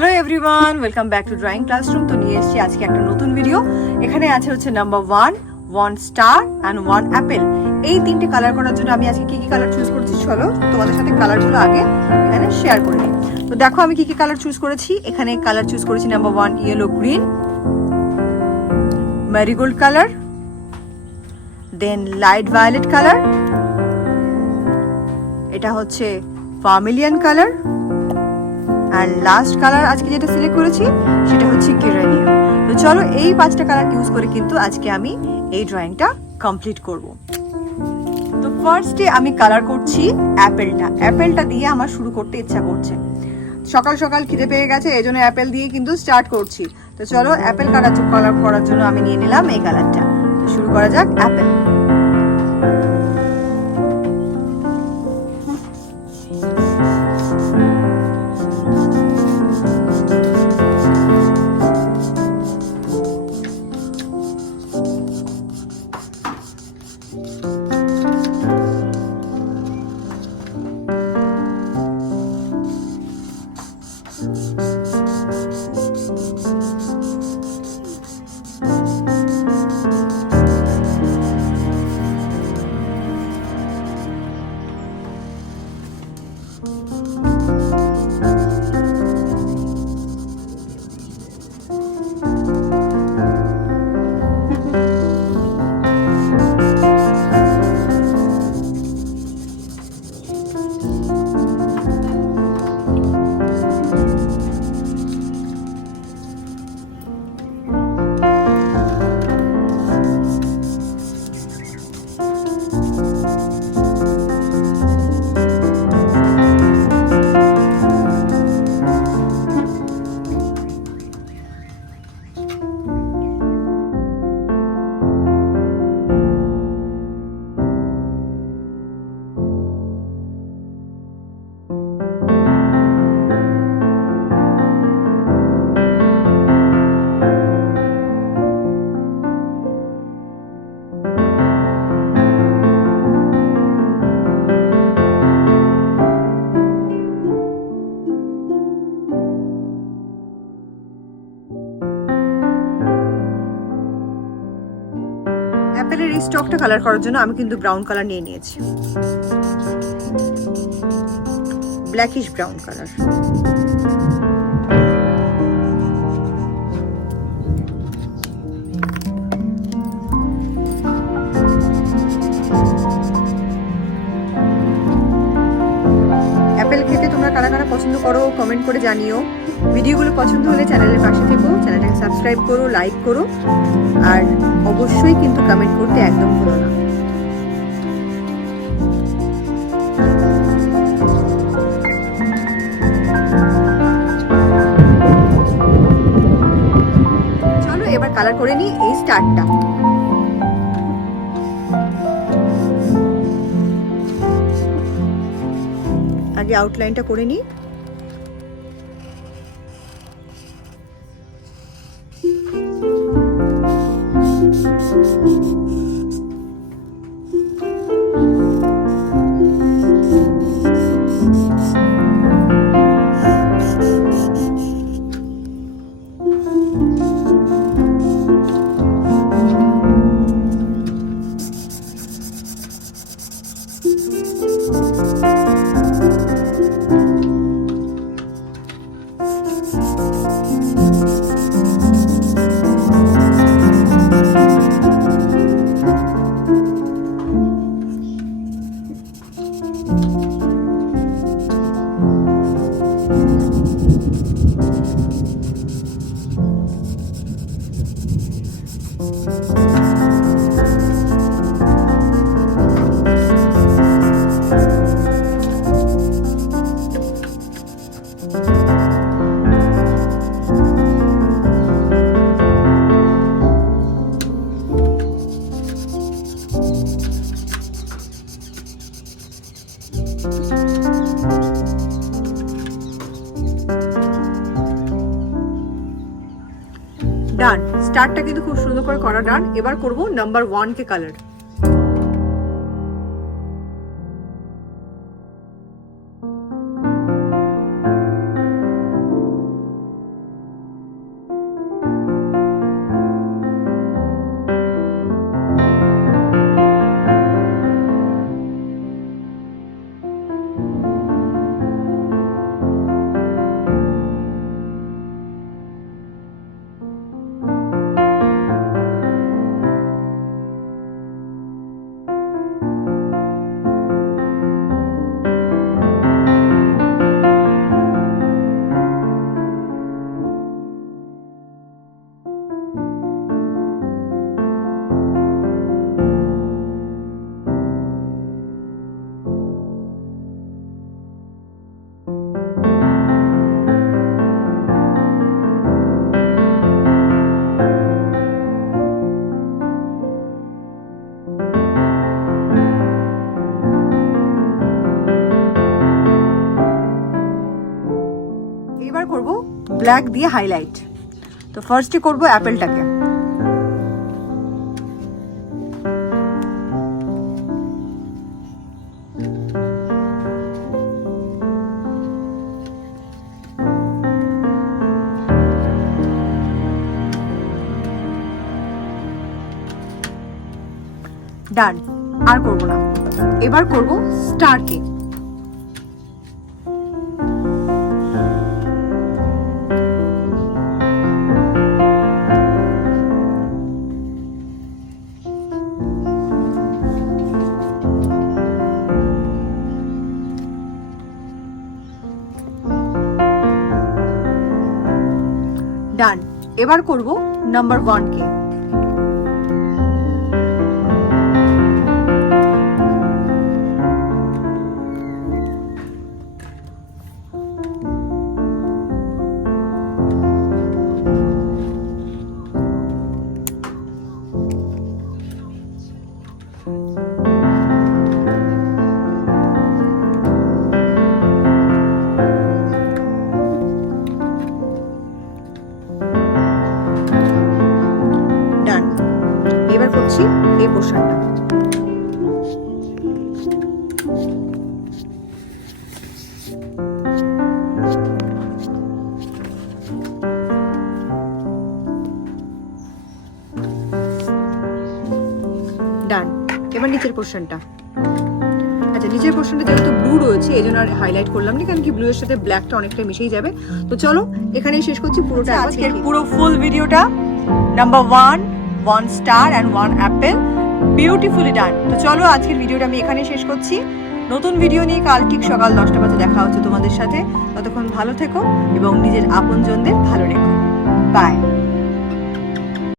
Hello everyone, welcome back to drawing classroom. তো নিয়ে এসেছি আজকে একটা নতুন ভিডিও। এখানে আছে হচ্ছে নাম্বার 1, 1 স্টার অ্যান্ড 1 অ্যাপেল। এই তিনটে কালার করার জন্য আমি আজকে কি কি কালার চুজ করেছি চলো তোমাদের সাথে কালারগুলো আগে এখানে শেয়ার করে নিই। তো দেখো আমি কি কি কালার চুজ করেছি। এখানে কালার চুজ করেছি number 1 yellow green, marigold colour, then light violet colour, এটা হচ্ছে vermilion colour, and last colour আজকে যেটা সিলেক্ট করেছি সেটা হচ্ছে গেরানিয়াম। তো চলো এই 5টা কালার ইউজ করে কিন্তু আজকে আমি এই ড্রয়িংটা কমপ্লিট করব। তো ফার্স্টে আমি কালার করছি অ্যাপেলটা দিয়ে আমার শুরু করতে ইচ্ছা করছে। সকাল সকাল খিদে পেয়ে গেছে, এই জন্য অ্যাপেল দিয়ে কিন্তু স্টার্ট করছি। তো চলো অ্যাপেল কালার করার জন্য আমি নিয়ে নিলাম এই কালারটা। তো শুরু করা যাক অ্যাপেল। অ্যাপেলের এই স্টকটা কালার করার জন্য আমি কিন্তু ব্রাউন কালার নিয়ে নিয়েছি, ব্ল্যাকিশ ব্রাউন কালার। অ্যাপেল খেতে তোমরা কারা কারা পছন্দ করো কমেন্ট করে জানিও। ভিডিওগুলো পছন্দ হলে চ্যানেলের পাশে থেকো, চ্যানেলটাকে সাবস্ক্রাইব করো, লাইক করো, আর অবশ্যই কিন্তু কমেন্ট করতে একদম ভুলো না। চলো এবার কালার করে নিই এই স্টারটা। আগে আউটলাইনটা করে নিই। ডান, স্টারটা কিন্তু খুব সুন্দর করে করা ডান। এবার করব নাম্বার 1 কে কালার। ব্ল্যাক দিয়ে হাইলাইট। তো ফার্স্টে করব অ্যাপেলটাকে। ডান, আর করব না। এবার করব স্টারকে। ডান, এবার করব নাম্বার 1 কে। এবার করছি এই পোর্শনটা। ডান, এবার নিচের পোর্শনটা। আচ্ছা, নিচের পোর্শনটা যেহেতু ব্লু রয়েছে এই জন্য আর হাইলাইট করলাম না, কারণ কি ব্লু এর সাথে ব্ল্যাকটা অনেকটা মিশেই যাবে। তো চলো এখানেই শেষ করছি পুরোটা। আজকের পুরো ফুল ভিডিওটা number 1 star and 1 apple beautifully done. তো চলো আজকের ভিডিওটা আমি এখানেই শেষ করছি। নতুন ভিডিও নিয়ে কাল ঠিক সকাল 10টা বাজে দেখা হচ্ছে তোমাদের সাথে। ততক্ষণ ভালো থেকো এবং নিজের আপনজনদের ভালো রেখো।